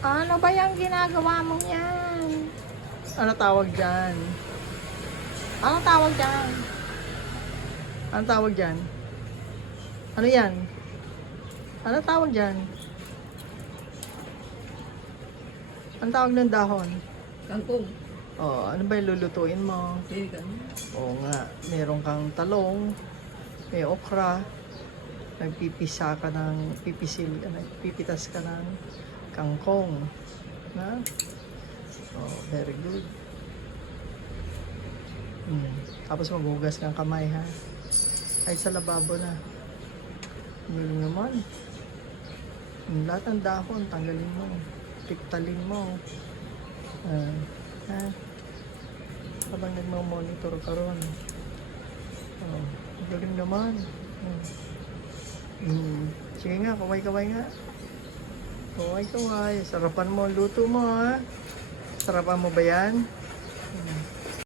Ano ba yung ginagawa mong yan? Ano tawag dyan? Ano tawag dyan? Ano tawag dyan? Ano yan? Ano tawag dyan? Ano tawag ng dahon? Kangkong. Oh, ano ba yung lulutuin mo? Vegan. Oo nga, meron kang talong, may okra, nagpipisa ka ng, nagpipitas ka ng kangkong. Na? Oh, very good. Tapos maghugas ng kamay, ha? Ay, sa lababo na. Hindi naman. Lahat ng dahon, tanggalin mo. Tiktalin mo. Ha? Habang nagmamonitor ka ron. Oh, galing naman. Sige nga, kaway-kaway nga. Kaway-kaway. Sarapan mo ang luto mo, ha? Sarapan mo ba yan?